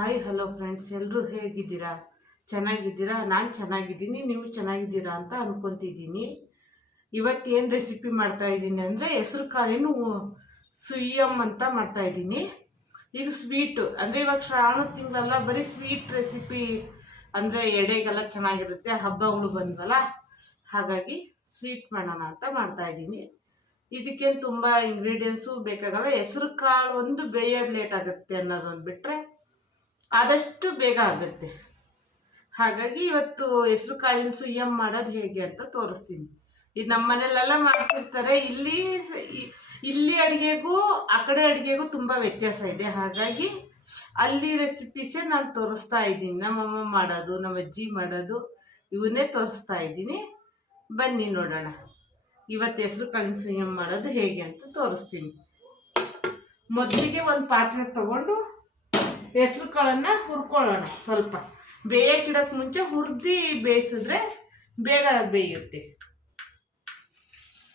Hi hello friends ಎಲ್ಲರೂ ಹೇಗಿದ್ದೀರಾ? ಚೆನ್ನಾಗಿದ್ದೀರಾ? ನಾನು ಚೆನ್ನಾಗಿದ್ದೀನಿ. ನೀವು ಚೆನ್ನಾಗಿದ್ದೀರಾ ಅಂತ ಅಂದ್ಕೊತಿದ್ದೀನಿ ಇವತ್ತು ಏನು ರೆಸಿಪಿ ಮಾಡ್ತಾ ಇದ್ದೀನಿ ಅಂದರೆ ಹೆಸ್ರು ಕಾಳಿನ ಸುಯ್ಯಮ್ ಅಂತ ಮಾಡ್ತಾ ಇದ್ದೀನಿ. ಇದು ಸ್ವೀಟು ಅಂದರೆ ಇವಾಗ ಶ್ರಾವಣ ತಿಂಗಳಲ್ಲ, ಬರೀ ಸ್ವೀಟ್ ರೆಸಿಪಿ ಅಂದರೆ ಎಡೆಗೆಲ್ಲ ಚೆನ್ನಾಗಿರುತ್ತೆ. ಹಬ್ಬಗಳು ಬಂದ್ವಲ್ಲ? ಹಾಗಾಗಿ ಸ್ವೀಟ್ ಮಾಡೋಣ ಅಂತ ಮಾಡ್ತಾಯಿದ್ದೀನಿ ಇದಕ್ಕೇನು ತುಂಬ ಇಂಗ್ರೀಡಿಯೆಂಟ್ಸು ಬೇಕಾಗಲ್ಲ. ಹೆಸ್ರು ಕಾಳು ಒಂದು ಬೇಯೋದು ಲೇಟ್ ಆಗುತ್ತೆ ಅನ್ನೋದೊಂದು ಬಿಟ್ಟರೆ ಆದಷ್ಟು ಬೇಗ ಆಗುತ್ತೆ. ಹಾಗಾಗಿ ಇವತ್ತು ಹೆಸರು ಕಾಳಿನ ಸುಯ್ಯಂ ಮಾಡೋದು ಹೇಗೆ ಅಂತ ತೋರಿಸ್ತೀನಿ. ಇದು ನಮ್ಮ ಮನೇಲೆಲ್ಲ ಮಾಡ್ತಿರ್ತಾರೆ. ಇಲ್ಲಿ ಇಲ್ಲಿ ಅಡುಗೆಗೂ, ಆ ಕಡೆ ಅಡುಗೆಗೂ ತುಂಬ ವ್ಯತ್ಯಾಸ ಇದೆ. ಹಾಗಾಗಿ ಅಲ್ಲಿ ರೆಸಿಪೀಸೇ ನಾನು ತೋರಿಸ್ತಾ ಇದ್ದೀನಿ. ನಮ್ಮಮ್ಮ ಮಾಡೋದು, ನಮ್ಮ ಅಜ್ಜಿ ಮಾಡೋದು, ಇವನ್ನೇ ತೋರಿಸ್ತಾ ಇದ್ದೀನಿ. ಬನ್ನಿ ನೋಡೋಣ. ಇವತ್ತು ಹೆಸರು ಕಾಳಿನ ಸುಯ್ಯಂ ಮಾಡೋದು ಹೇಗೆ ಅಂತ ತೋರಿಸ್ತೀನಿ. ಮೊದಲಿಗೆ ಒಂದು ಪಾತ್ರೆ ತಗೊಂಡು ಹೆಸ್ರು ಕಾಳನ್ನು ಹುರ್ಕೊಳ್ಳೋಣ ಸ್ವಲ್ಪ. ಬೇಯಕ್ಕಿಡೋಕ್ಕೆ ಮುಂಚೆ ಹುರಿದು ಬೇಯಿಸಿದ್ರೆ ಬೇಗ ಬೇಯುತ್ತೆ.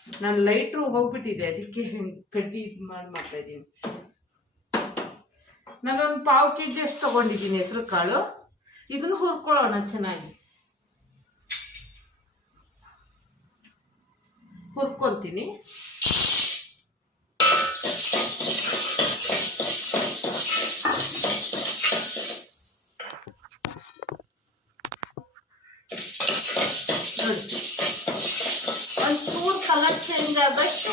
ನಾನು ಲೈಟ್ರು ಹೋಗ್ಬಿಟ್ಟಿದೆ, ಅದಕ್ಕೆ ಕಡ್ಡಿ ಇದು ಮಾಡಿ ಮಾಡ್ತಾ ಇದ್ದೀನಿ. ನಾನೊಂದು ಪಾವು ಕೆ ಜಿ ಅಷ್ಟು ತೊಗೊಂಡಿದ್ದೀನಿ ಹೆಸರು ಕಾಳು ಇದನ್ನು ಹುರ್ಕೊಳ್ಳೋಣ ಚೆನ್ನಾಗಿ. ಹುರ್ಕೊತೀನಿ ನೋಡಿ ಒಂದು ಚೂರು ಕಲರ್ ಚೇಂಜ್ ಆದಷ್ಟು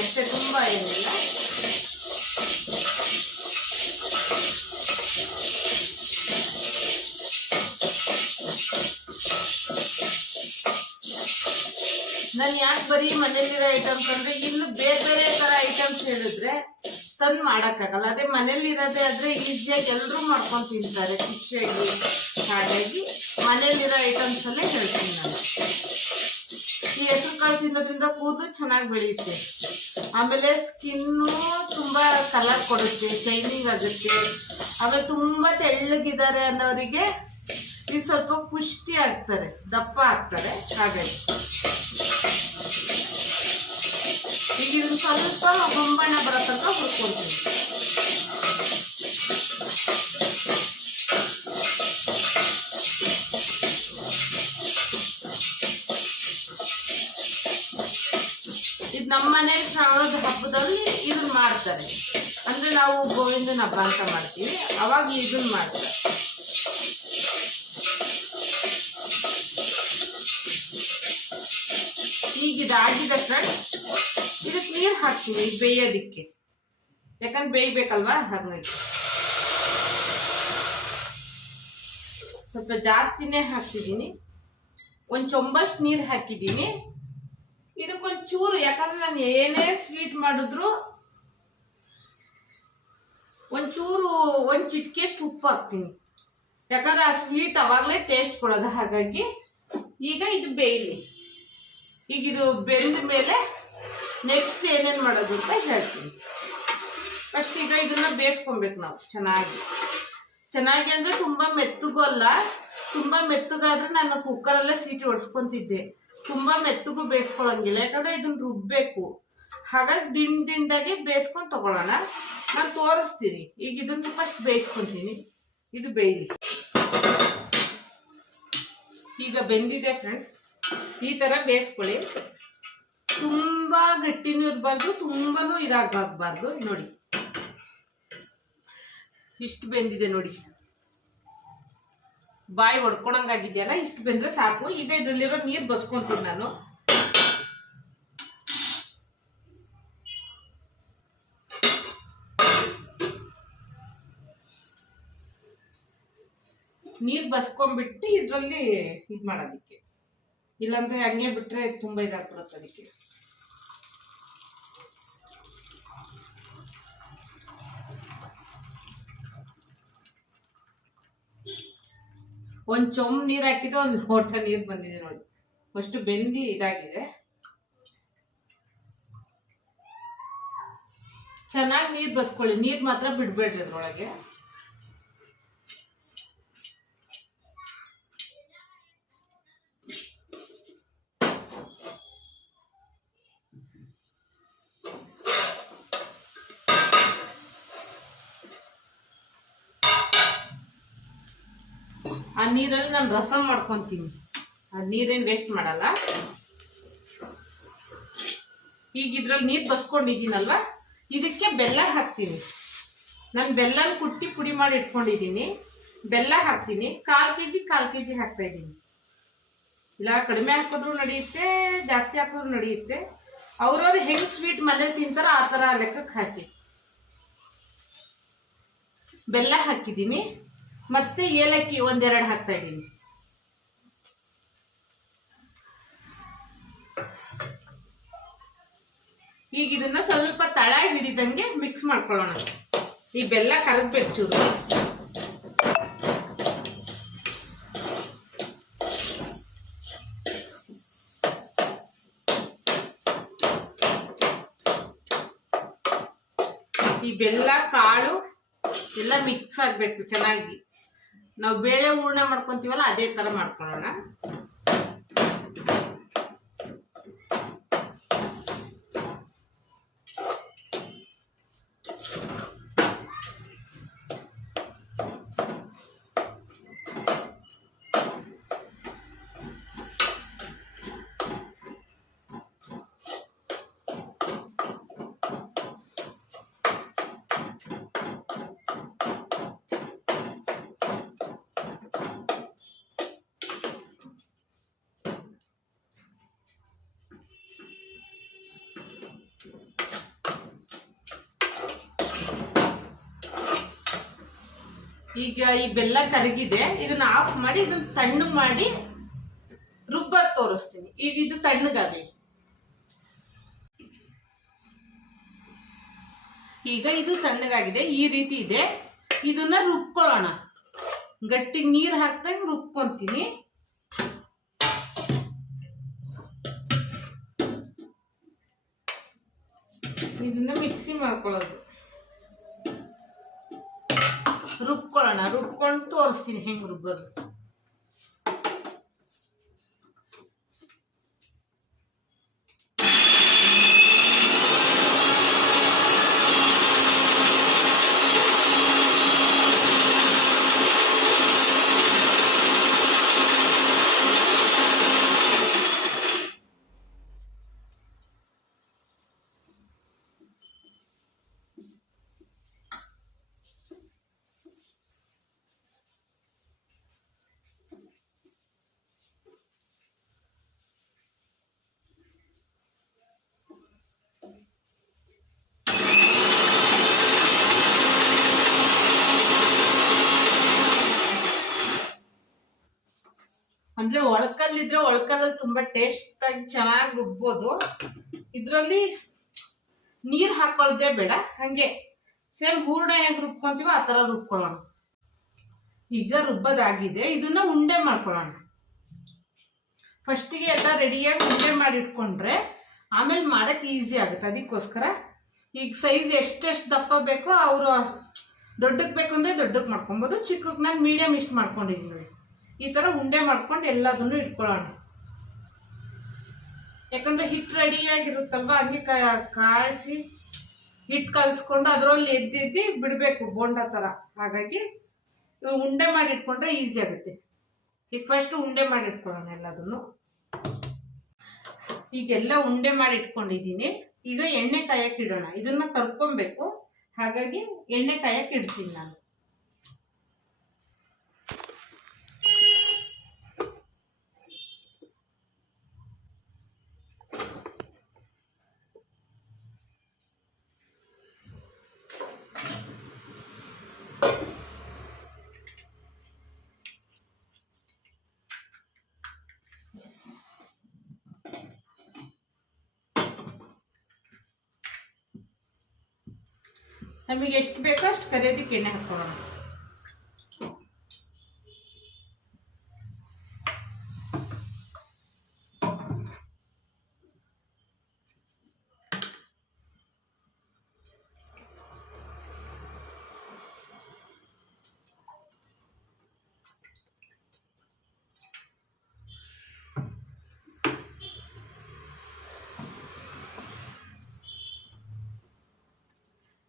ಅಷ್ಟೇ ತುಂಬ ಏನಿಲ್ಲ ನಾನು ಯಾಕೆ ಬರೀ ಮನೇಲಿರೋ ಐಟಮ್ಸ್ ಅಂದರೆ ಇನ್ನು ಬೇರೆ ಬೇರೆ ಥರ ಐಟಮ್ಸ್ ಹೇಳಿದ್ರೆ ತಂದು ಮಾಡೋಕ್ಕಾಗಲ್ಲ. ಅದೇ ಮನೇಲಿರೋದೇ ಆದರೆ ಈಸಿಯಾಗಿ ಎಲ್ಲರೂ ಮಾಡ್ಕೊಂಡು ತಿಂತಾರೆ, ಖುಷಿಯಾಗಿ ಹಾಗಾಗಿ ಮನೇಲಿರೋ ಐಟಮ್ಸಲ್ಲೇ ಹೇಳ್ತೀನಿ ನಾನು. ಈ ಹೆಸರು ಕಾಳು ತಿನ್ನೋದ್ರಿಂದ ಕೂದಲು ಚೆನ್ನಾಗಿ ಬೆಳೆಯುತ್ತೆ. ಆಮೇಲೆ ಸ್ಕಿನ್ನು ತುಂಬ ಕಲರ್ ಕೊಡುತ್ತೆ ಶೈನಿಂಗ್ ಆಗುತ್ತೆ. ಆಮೇಲೆ ತುಂಬ ತೆಳ್ಳಗಿದ್ದಾರೆ ಅನ್ನೋರಿಗೆ ಇದು ಸ್ವಲ್ಪ ಪುಷ್ಟಿ ಆಗ್ತಾರೆ, ದಪ್ಪ ಆಗ್ತಾರೆ, ಹಾಗಾಗಿ. ಈಗ ಸ್ವಲ್ಪ ಹೊಂಬಣ್ಣ ಬರೋ ತನಕ ಹುರ್ಕೊಳ್ತೀನಿ ನಮ್ಮ ಮನೇಲಿ ಶ್ರಾವಣದ ಹಬ್ಬದಲ್ಲಿ ಇದನ್ನ ಮಾಡ್ತಾರೆ. ಅಂದ್ರೆ ನಾವು ಗೋವಿಂದನ ಹಬ್ಬ ಅಂತ ಮಾಡ್ತೀವಿ. ಅವಾಗ ಇದನ್ನ ಮಾಡ್ತಾರೆ. ಈಗ ಇದಾಗಿದ ಫ್ರೆಂಡ್ ಇದಕ್ಕೆ ನೀರು ಹಾಕ್ತೀವಿ ಬೇಯೋದಿಕ್ಕೆ. ಯಾಕಂದ್ರೆ ಬೇಯ್ಬೇಕಲ್ವಾ ಹಾಗಾಗಿ. ಸ್ವಲ್ಪ ಜಾಸ್ತಿನೇ ಹಾಕ್ತಿದ್ದೀನಿ. ಒಂದು ಚೊಂಬಷ್ಟು ನೀರು ಹಾಕಿದ್ದೀನಿ. ಇದಕ್ಕೊಂದು ಚೂರು ಯಾಕಂದ್ರೆ ನಾನು ಏನೇ ಸ್ವೀಟ್ ಮಾಡಿದ್ರು ಒಂಚೂರು, ಒಂದು ಚಿಟಿಕೆಷ್ಟು ಉಪ್ಪು ಹಾಕ್ತೀನಿ. ಯಾಕಂದ್ರೆ ಆ ಸ್ವೀಟ್ ಅವಾಗಲೇ ಟೇಸ್ಟ್ ಕೊಡೋದು ಹಾಗಾಗಿ ಈಗ ಇದು ಬೇಯಲಿ. ಈಗ ಇದು ಬೆಂದ ಮೇಲೆ ನೆಕ್ಸ್ಟ್ ಏನೇನು ಮಾಡೋದು ಅಂತ ಹೇಳ್ತೀನಿ. ಫಸ್ಟ್ ಈಗ ಇದನ್ನ ಬೇಯಿಸ್ಕೊಬೇಕು ನಾವು, ಚೆನ್ನಾಗಿ. ಚೆನ್ನಾಗಿ ಅಂದರೆ ತುಂಬ ಮೆತ್ತಗೂ ಅಲ್ಲ, ತುಂಬ ಮೆತ್ತಗಾದ್ರೆ ನಾನು ಕುಕ್ಕರಲ್ಲೇ ಸೀಟಿ ಹೊಡ್ಸ್ಕೊತಿದ್ದೆ ತುಂಬ ಮೆತ್ತಗೂ ಬೇಯಿಸ್ಕೊಳಂಗಿಲ್ಲ. ಯಾಕಂದರೆ ಇದನ್ನ ರುಬ್ಬೇಕು. ಹಾಗಾಗಿ ದಿಂಡ್ ದಿಂಡಾಗಿ ಬೇಯಿಸ್ಕೊಂಡು ತಗೊಳ್ಳೋಣ ನಾನು ತೋರಿಸ್ತೀನಿ. ಈಗ ಇದನ್ನು ಫಸ್ಟ್ ಬೇಯಿಸ್ಕೊತೀನಿ. ಇದು ಬೇಯಲಿ. ಈಗ ಬೆಂದಿದೆ ಫ್ರೆಂಡ್ಸ್ ಈ ಥರ ಬೇಯಿಸ್ಕೊಳ್ಳಿ. ತುಂಬ ಗಟ್ಟಿನೂ ಇರಬಾರ್ದು ತುಂಬಾನು ಇದಾಗಬಾರ್ದು. ನೋಡಿ. ಇಷ್ಟು ಬೆಂದಿದೆ ನೋಡಿ. ಬಾಯಿ ಹೊಡ್ಕೊಳಂಗಾಗಿದೆಯಲ್ಲ ಇಷ್ಟು ಬೆಂದ್ರೆ ಸಾಕು. ಈಗ ಇದರಲ್ಲಿರೋ ನೀರು ಬಸ್ಕೊಂತೀನಿ ನಾನು. ನೀರು ಬಸ್ಕೊಂಡ್ಬಿಟ್ಟು ಇದರಲ್ಲಿ ಇದು ಮಾಡೋದಕ್ಕೆ. ಇಲ್ಲಾಂದ್ರೆ ಹಂಗೆ ಬಿಟ್ರೆ ತುಂಬ ಇದಾಗ್ಬಿಡುತ್ತೆ ಅದಕ್ಕೆ. ಒಂದು ಚೊಂಬ್ ನೀರು ಹಾಕಿದ್ರೆ ಒಂದು ಲೋಟ ನೀರು ಬಂದಿದೆ ನೋಡಿ. ಅಷ್ಟು ಬೆಂದಿ ಇದಾಗಿದೆ. ಚೆನ್ನಾಗಿ ನೀರು ಬಸ್ಕೊಳ್ಳಿ. ನೀರು ಮಾತ್ರ ಬಿಡಬೇಡ್ರಿ ಅದ್ರೊಳಗೆ. ನೀರಲ್ಲಿ ನಾನು ರಸಂ ಮಾಡ್ಕೊತೀನಿ. ಆ ನೀರೇನು ವೇಸ್ಟ್ ಮಾಡಲ್ಲ. ಈಗ ಇದ್ರಲ್ಲಿ ನೀರು ಬಸ್ಕೊಂಡಿದ್ದೀನಲ್ವ? ಇದಕ್ಕೆ ಬೆಲ್ಲ ಹಾಕ್ತೀನಿ. ನಾನು ಬೆಲ್ಲನ ಕುಟ್ಟಿ ಪುಡಿ ಮಾಡಿ ಇಟ್ಕೊಂಡಿದ್ದೀನಿ. ಬೆಲ್ಲ ಹಾಕ್ತೀನಿ. ಕಾಲು ಕೆ ಜಿ ಕಾಲು ಕೆ ಜಿ ಹಾಕ್ತಾ ಇದ್ದೀನಿ. ಇಲ್ಲ, ಕಡಿಮೆ ಹಾಕಿದ್ರು ನಡೆಯುತ್ತೆ, ಜಾಸ್ತಿ ಹಾಕಿದ್ರು ನಡೆಯುತ್ತೆ. ಅವ್ರವ್ರು ಹೆಂಗೆ ಸ್ವೀಟ್ ಮನೇಲಿ ತಿಂತಾರೋ ಆ ಥರ ಲೆಕ್ಕಕ್ಕೆ ಹಾಕಿ. ಬೆಲ್ಲ ಹಾಕಿದ್ದೀನಿ. ಮತ್ತೆ ಏಲಕ್ಕಿ ಒಂದೆರಡು ಹಾಕ್ತಾ ಇದ್ದೀನಿ. ಈಗ ಇದನ್ನ ಸ್ವಲ್ಪ ತಳ ಹಿಡಿದಂಗೆ ಮಿಕ್ಸ್ ಮಾಡ್ಕೊಳ್ಳೋಣ. ಈ ಬೆಲ್ಲ ಕರಗ್ಬೇಕು ಚೂರು. ಈ ಬೆಲ್ಲ, ಕಾಳು ಎಲ್ಲ ಮಿಕ್ಸ್ ಆಗಬೇಕು ಚೆನ್ನಾಗಿ. ನಾವು ಬೇಳೆ ಹೂರ್ಣ ಮಾಡ್ಕೊಂತೀವಲ್ಲ ಅದೇ ಥರ ಮಾಡ್ಕೊಳ್ಳೋಣ ಈಗ ಈ ಬೆಲ್ಲ ಕರಗಿದೆ, ಇದನ್ನ ಆಫ್ ಮಾಡಿ, ಇದನ್ನ ತಣ್ಣು ಮಾಡಿ ರುಬ್ಬರ್ ತೋರಿಸ್ತೀನಿ. ಈಗ ಇದು ತಣ್ಣಗಾಗಲಿ. ಈಗ ಇದು ತಣ್ಣಗಾಗಿದೆ, ಈ ರೀತಿ ಇದೆ. ಇದನ್ನ ರುಬ್ಕೊಳ್ಳೋಣ. ಗಟ್ಟಿಗೆ ನೀರು ಹಾಕ್ದಾಗ ರುಬ್ಕೊಂತೀನಿ. ಇದನ್ನ ಮಿಕ್ಸಿ ಮಾಡ್ಕೊಳ್ಳೋದು. ರುಬ್ಕೊಳ್ಳೋಣ. ರುಬ್ಕೊಂಡು ತೋರಿಸ್ತೀನಿ ಹೆಂಗೆ ರುಬ್ಬೋದು. ಅಂದ್ರೆ ಒಳಕಲ್ಲಿದ್ರೆ ಒಳಕಲ್ಲಲ್ಲಿ ತುಂಬಾ ಟೇಸ್ಟ್ ಆಗಿ ಚೆನ್ನಾಗಿ ರುಬ್ಬೋದು ಇದರಲ್ಲಿ ನೀರು ಹಾಕೊಳ್ದೆ ಬೇಡ, ಹಂಗೆ ಸೇಮ್ ಹೂರ್ಣ ಹೆಂಗ್ ರುಬ್ಕೊಂತೀವೋ ಆ ಥರ ರುಬ್ಕೊಳ್ಳೋಣ. ಈಗ ರುಬ್ಬೋದಾಗಿದೆ, ಇದನ್ನ ಉಂಡೆ ಮಾಡ್ಕೊಳ್ಳೋಣ. ಫಸ್ಟಿಗೆ ಎಲ್ಲ ರೆಡಿಯಾಗಿ ಉಂಡೆ ಮಾಡಿ ಇಟ್ಕೊಂಡ್ರೆ ಆಮೇಲೆ ಮಾಡಕ್ಕೆ ಈಸಿ ಆಗುತ್ತೆ, ಅದಕ್ಕೋಸ್ಕರ. ಈಗ ಸೈಜ್ ಎಷ್ಟೆಷ್ಟು ದಪ್ಪ ಬೇಕೋ ಅವರು ದೊಡ್ಡಕ್ಕೆ ಬೇಕು ಅಂದರೆ ದೊಡ್ಡಕ್ಕೆ ಮಾಡ್ಕೊಬೋದು ಚಿಕ್ಕಕ್ಕೆ ನಾನು ಮೀಡಿಯಮ್ ಇಷ್ಟು ಮಾಡ್ಕೊಂಡಿದ್ದೀನಿ ಈ ಥರ ಉಂಡೆ ಮಾಡ್ಕೊಂಡು ಎಲ್ಲದನ್ನು ಇಟ್ಕೊಳ್ಳೋಣ. ಯಾಕಂದರೆ ಹಿಟ್ಟು ರೆಡಿಯಾಗಿರುತ್ತಲ್ವ ಹಂಗೆ ಕಾಯಿಸಿ ಹಿಟ್ಟು ಕಲಿಸ್ಕೊಂಡು ಅದರಲ್ಲಿ ಎದ್ದೆದ್ದು ಬಿಡಬೇಕು ಬೋಂಡ ಥರ ಹಾಗಾಗಿ ಉಂಡೆ ಮಾಡಿ ಇಟ್ಕೊಂಡ್ರೆ ಈಸಿ ಆಗುತ್ತೆ. ಈಗ ಫಸ್ಟ್ ಉಂಡೆ ಮಾಡಿ ಇಟ್ಕೊಳ್ಳೋಣ ಎಲ್ಲದನ್ನು. ಈಗೆಲ್ಲ ಉಂಡೆ ಮಾಡಿ ಇಟ್ಕೊಂಡಿದ್ದೀನಿ ಈಗ ಎಣ್ಣೆ ಕಾಯಕ್ಕೆ ಇಡೋಣ. ಇದನ್ನು ಕರ್ಕೊಬೇಕು. ಹಾಗಾಗಿ ಎಣ್ಣೆ ಕಾಯಕ್ಕೆ ಇಡ್ತೀನಿ ನಾನು. ನಮಗೆ ಎಷ್ಟು ಬೇಕೋ ಅಷ್ಟು ಕರಿಯೋದಕ್ಕೆ ಎಣ್ಣೆ ಹಾಕ್ಕೊಳ್ಳೋಣ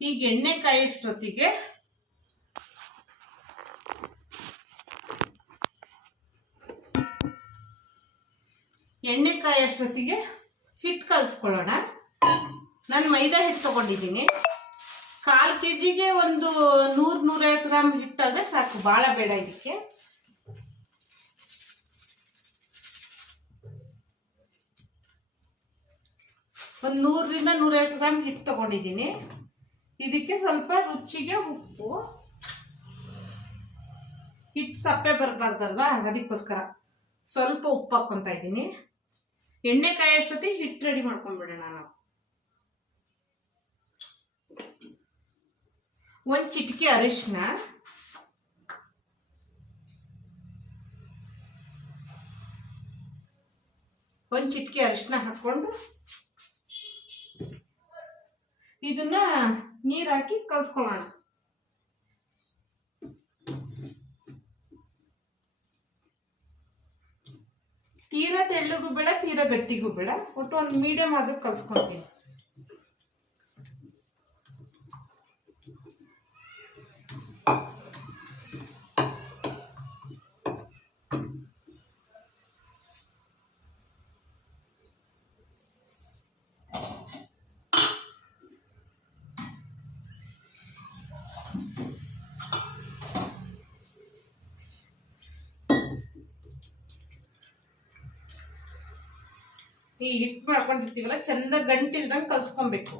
ಈಗ ಎಣ್ಣೆ ಅಷ್ಟೊತ್ತಿಗೆ ಎಣ್ಣೆ ಕಾಯೋಷ್ಟೊತ್ತಿಗೆ ಹಿಟ್ಟು ಕಲಿಸ್ಕೊಳ್ಳೋಣ. ನಾನು ಮೈದಾ ಹಿಟ್ಟು ತಗೊಂಡಿದ್ದೀನಿ. ಕಾಲು ಕೆ ಜಿಗೆ ಒಂದು ನೂರು ನೂರೈವತ್ತು ಗ್ರಾಮ್ ಹಿಟ್ಟಾದರೆ ಸಾಕು ಭಾಳ ಬೇಡ ಇದಕ್ಕೆ. ಒಂದು ನೂರರಿಂದ ನೂರೈವತ್ತು ಗ್ರಾಮ್ ಹಿಟ್ಟು ತಗೊಂಡಿದ್ದೀನಿ. ಇದಕ್ಕೆ ಸ್ವಲ್ಪ ರುಚಿಗೆ ಉಪ್ಪು. ಹಿಟ್ಟು ಸಪ್ಪೆ ಬರಬಾರ್ದಲ್ವಾ? ಅದಕ್ಕೋಸ್ಕರ ಸ್ವಲ್ಪ ಉಪ್ಪು ಹಾಕ್ಕೊತಾ ಇದ್ದೀನಿ. ಎಣ್ಣೆ ಕಾಯೋಷ್ಟೊತ್ತಿಗೆ ಹಿಟ್ಟು ರೆಡಿ ಮಾಡ್ಕೊಂಡ್ಬಿಡೋಣ ನಾವು. ಒಂದು ಚಿಟಿಕೆ ಅರಿಶಿನ ಒಂದು ಚಿಟಿಕೆ ಅರಿಶಿನ ಹಾಕ್ಕೊಂಡು ಇದನ್ನ ನೀರು ಹಾಕಿ ಕಲ್ಸ್ಕೊಳ್ಳೋಣ ತೀರಾ ತೆಳ್ಳಗೂ ಬೇಡ, ತೀರಾ ಗಟ್ಟಿಗೂ ಬೇಡ. ಒಟ್ಟು ಒಂದು ಮೀಡಿಯಂ ಅದಕ್ಕೆ ಕಲ್ಸ್ಕೊತೀನಿ. ಈ ಹಿಟ್ಟು ಮಾಡ್ಕೊಂಡಿರ್ತೀವಲ್ಲ, ಚಂದ ಗಂಟಿಲ್ದಂಗೆ ಕಲ್ಸ್ಕೊಬೇಕು.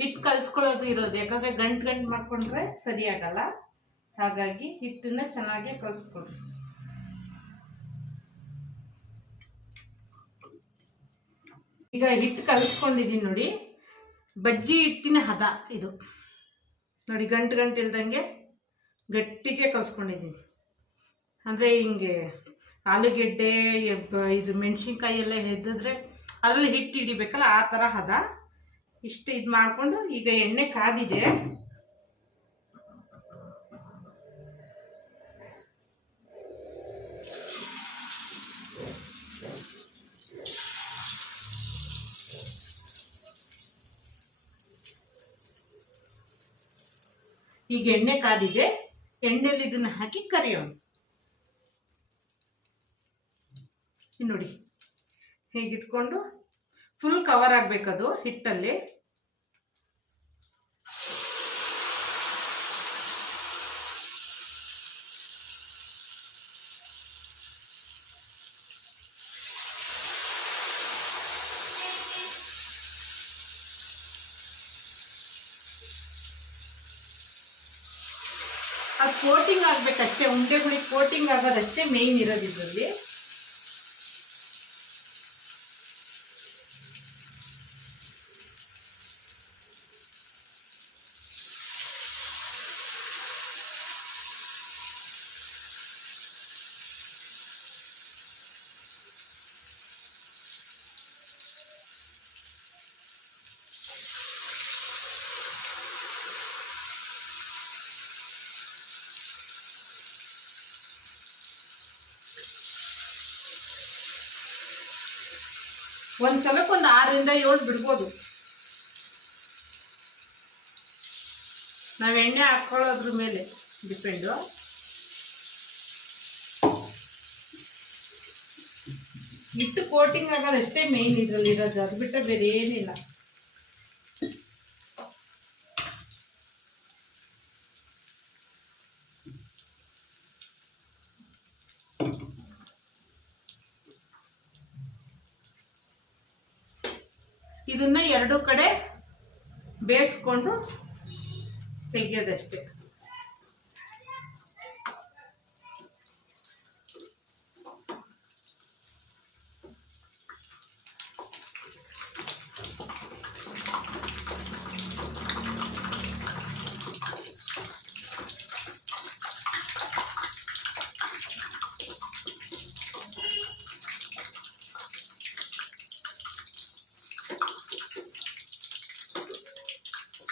ಹಿಟ್ಟು ಕಲ್ಸ್ಕೊಳ್ಳೋದು ಇರೋದು, ಯಾಕಂದ್ರೆ ಗಂಟು ಗಂಟು ಮಾಡ್ಕೊಂಡ್ರೆ ಸರಿಯಾಗಲ್ಲ ಹಾಗಾಗಿ ಹಿಟ್ಟನ್ನ ಚೆನ್ನಾಗಿ ಕಲ್ಸ್ಕೊಡ್ರಿ ಈಗ ಹಿಟ್ಟು ಕಲಿಸ್ಕೊಂಡಿದ್ದೀನಿ ನೋಡಿ. ಬಜ್ಜಿ ಹಿಟ್ಟಿನ ಹದ ಇದು. ನೋಡಿ ಗಂಟು ಗಂಟು ಇಲ್ದಂಗೆ ಗಟ್ಟಿಗೆ ಕಲಿಸ್ಕೊಂಡಿದ್ದೀನಿ. ಅಂದರೆ ಹಿಂಗೆ ಆಲೂಗೆಡ್ಡೆ ಇದು ಮೆಣಸಿನ್ಕಾಯಿ ಎಲ್ಲ ಹೆದ್ದಿದ್ರೆ ಅದರಲ್ಲಿ ಹಿಟ್ಟು ಹಿಡಿಬೇಕಲ್ಲ, ಆ ಥರ ಹದ. ಇಷ್ಟು ಇದು ಮಾಡಿಕೊಂಡು ಈಗ ಎಣ್ಣೆ ಕಾದಿದೆ. ಈಗ ಎಣ್ಣೆ ಕಾದಿದೆ. ಎಣ್ಣೆಲಿ ಇದನ್ನ ಹಾಕಿ ಕರಿಯೋಣ. ನೋಡಿ ಹೀಗಿಟ್ಕೊಂಡು ಫುಲ್ ಕವರ್ ಆಗಬೇಕದು ಹಿಟ್ಟಲ್ಲಿ. ಅದು ಕೋಟಿಂಗ್ ಆಗ್ಬೇಕಷ್ಟೇ ಉಂಡೆಗಳಿಗೆ ಕೋಟಿಂಗ್ ಆಗೋದಷ್ಟೇ ಮೇಯ್ನ್ ಇರೋದು ಒಂದ್ ಸಲಕ್ಕೆ ಒಂದು ಆರರಿಂದ ಏಳು ಬಿಡ್ಬೋದು. ನಾವು ಎಣ್ಣೆ ಹಾಕೊಳ್ಳೋದ್ರ ಮೇಲೆ ಡಿಪೆಂಡು ಹಿಟ್ಟು ಕೋಟಿಂಗ್ ಆಗೋದಷ್ಟೇ ಮೇಯ್ನ್ ಇದರಲ್ಲಿ ಇರೋದು, ಅದು ಬಿಟ್ಟರೆ ಬೇರೆ ಏನಿಲ್ಲ ಇದನ್ನ ಎರಡು ಕಡೆ ಬೇಯಿಸ್ಕೊಂಡು ತೆಗಿಯೋದಷ್ಟೇ.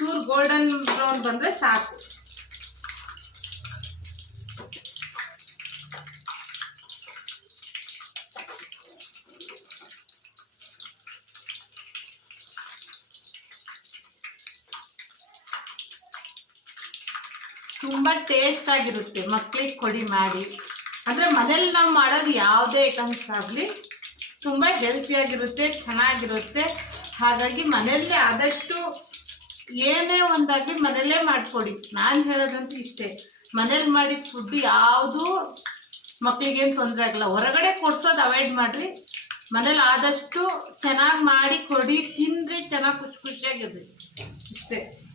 ಚೂರು ಗೋಲ್ಡನ್ ಬ್ರೌನ್ ಬಂದ್ರೆ ಸಾಕು. ತುಂಬ ಟೇಸ್ಟ್ ಆಗಿರುತ್ತೆ, ಮಕ್ಳಿಗೆ ಕೊಡಿ ಮಾಡಿ. ಅಂದರೆ ಮನೇಲಿ ನಾವು ಮಾಡೋದು ಯಾವುದೇ ಐಟಮ್ಸ್ ಆಗಲಿ ತುಂಬ ಹೆಲ್ತಿಯಾಗಿರುತ್ತೆ ಚೆನ್ನಾಗಿರುತ್ತೆ. ಹಾಗಾಗಿ ಮನೆಯಲ್ಲಿ ಆದಷ್ಟು ಏನೇ ಒಂದಾಗಲಿ ಮನೆಯಲ್ಲೇ ಮಾಡಿಕೊಡಿ. ನಾನು ಹೇಳೋದಂತೂ ಇಷ್ಟೇ. ಮನೇಲಿ ಮಾಡಿದ ಫುಡ್ ಯಾವುದು ಮಕ್ಕಳಿಗೇನು ತೊಂದರೆ ಆಗಲ್ಲ. ಹೊರಗಡೆ ಕೊಡ್ಸೋದು ಅವಾಯ್ಡ್ ಮಾಡಿರಿ. ಮನೇಲಿ ಆದಷ್ಟು ಚೆನ್ನಾಗಿ ಮಾಡಿ ಕೊಡಿ ತಿನ್ನಿರಿ ಚೆನ್ನಾಗಿ ಖುಷಿ ಖುಷಿಯಾಗಿರ್ರಿ. ಇಷ್ಟೇ.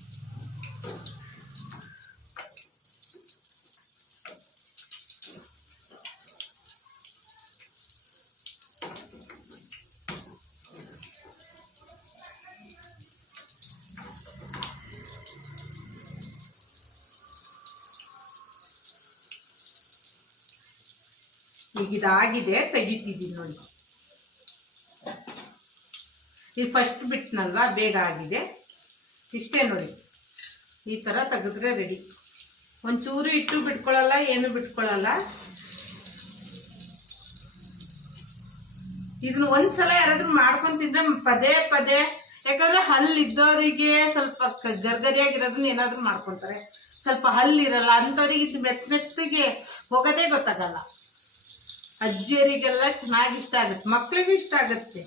ಈಗ ಇದಾಗಿದೆ, ತೆಗಿತಿದ್ದೀನಿ ನೋಡಿ. ಈ ಫಸ್ಟ್ ಬಿಟ್ನಲ್ವ? ಬೇಗ ಆಗಿದೆ. ಇಷ್ಟೇ ನೋಡಿ. ಈ ಥರ ತೆಗೆದ್ರೆ ರೆಡಿ ಒಂಚೂರು ಇಟ್ಟು ಬಿಟ್ಕೊಳ್ಳಲ್ಲ, ಏನು ಬಿಟ್ಕೊಳ್ಳಲ್ಲ. ಇದನ್ನ ಒಂದ್ಸಲ ಯಾರಾದ್ರೂ ಮಾಡ್ಕೊಂತಿದ್ರೆ ಪದೇ ಪದೇ, ಯಾಕಂದ್ರೆ ಹಲ್ಲಿದ್ದವರಿಗೆ ಸ್ವಲ್ಪ ಗರ್ಗರಿಯಾಗಿರೋದನ್ನ ಏನಾದ್ರೂ ಮಾಡ್ಕೊತಾರೆ. ಸ್ವಲ್ಪ ಹಲ್ಲಿರಲ್ಲ ಅಂಥವ್ರಿಗೆ ಇದು ಮೆತ್ತ ಮೆತ್ತಗೆ ಹೋಗೋದೇ ಗೊತ್ತಾಗಲ್ಲ. ಅಜ್ಜಿಯರಿಗೆಲ್ಲ ಚೆನ್ನಾಗಿ ಇಷ್ಟ ಆಗುತ್ತೆ, ಮಕ್ಳಿಗೂ ಇಷ್ಟ ಆಗುತ್ತೆ.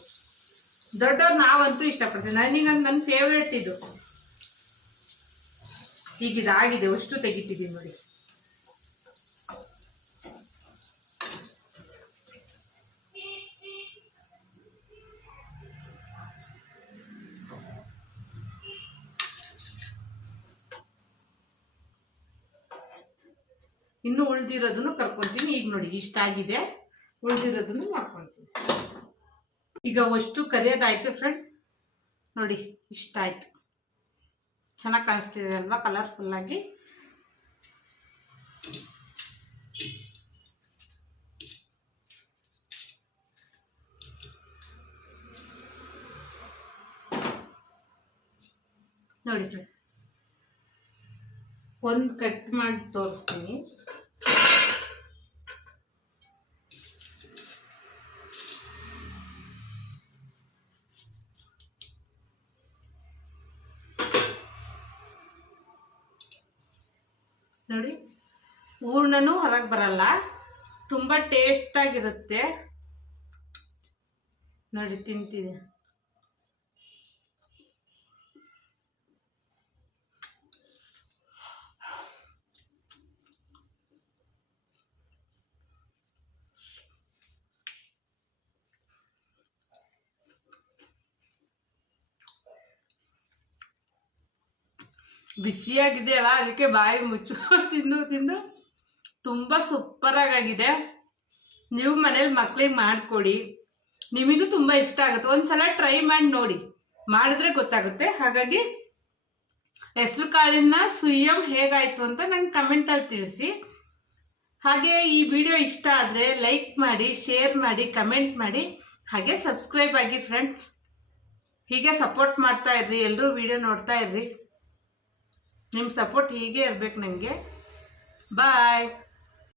ದೊಡ್ಡವ್ರು ನಾವಂತೂ ಇಷ್ಟಪಡ್ತೀವಿ. ನನಗೆ ನನ್ನ ಫೇವ್ರೆಟ್ ಇದು. ಈಗ ಇದಾಗಿದೆ, ಅಷ್ಟು ತೆಗಿತಿದ್ದೀನಿ ನೋಡಿ. ಇನ್ನು ಉಳ್ದಿರೋದನ್ನು ಕರ್ಕೊತೀನಿ. ಈಗ ನೋಡಿ, ಇಷ್ಟ ಆಗಿದೆ. ಉಳ್ದಿರೋದನ್ನು ಮಾಡ್ಕೊತೀನಿ ಈಗ ಅಷ್ಟು ಕರಿಯೋದಾಯ್ತು ಫ್ರೆಂಡ್ಸ್ ನೋಡಿ, ಇಷ್ಟ ಆಯ್ತು. ಚೆನ್ನಾಗಿ ಕಾಣಿಸ್ತಿದೆ ಅಲ್ವಾ ಕಲರ್ಫುಲ್ಲಾಗಿ ನೋಡಿ ಫ್ರೆಂಡ್ ಒಂದು ಕಟ್ ಮಾಡಿ ತೋರಿಸ್ತೀನಿ. ನೋಡಿ. ಹೂರ್ಣನೂ ಹೊರಗೆ ಬರಲ್ಲ. ತುಂಬ ಟೇಸ್ಟಾಗಿರುತ್ತೆ ನೋಡಿ ತಿಂತಿದೆ. ಬಿಸಿಯಾಗಿದೆಯಲ್ಲ ಅದಕ್ಕೆ ಬಾಯಿ ಮುಚ್ಚು ತಿಂದು ತಿಂದು ತುಂಬ ಸೂಪರಾಗಿದೆ ನೀವು ಮನೇಲಿ ಮಕ್ಳಿಗೆ ಮಾಡಿಕೊಡಿ. ನಿಮಗೂ ತುಂಬ ಇಷ್ಟ ಆಗುತ್ತೆ. ಒಂದ್ಸಲ ಟ್ರೈ ಮಾಡಿ ನೋಡಿ. ಮಾಡಿದ್ರೆ ಗೊತ್ತಾಗುತ್ತೆ. ಹಾಗಾಗಿ ಹೆಸರು ಕಾಳಿನ ಸುಯ್ಯಂ ಹೇಗಾಯಿತು ಅಂತ ನಂಗೆ ಕಮೆಂಟಲ್ಲಿ ತಿಳಿಸಿ. ಹಾಗೆ ಈ ವಿಡಿಯೋ ಇಷ್ಟ ಆದರೆ ಲೈಕ್ ಮಾಡಿ ಶೇರ್ ಮಾಡಿ ಕಮೆಂಟ್ ಮಾಡಿ. ಹಾಗೆ ಸಬ್ಸ್ಕ್ರೈಬ್ ಆಗಿ ಫ್ರೆಂಡ್ಸ್ ಹೀಗೆ ಸಪೋರ್ಟ್ ಮಾಡ್ತಾ ಇರ್ರಿ. ಎಲ್ಲರೂ ವಿಡಿಯೋ ನೋಡ್ತಾ ಇರ್ರಿ. ನಿಮ್ಮ ಸಪೋರ್ಟ್ ಹೀಗೆ ಇರಬೇಕು ನನಗೆ ಬಾಯ್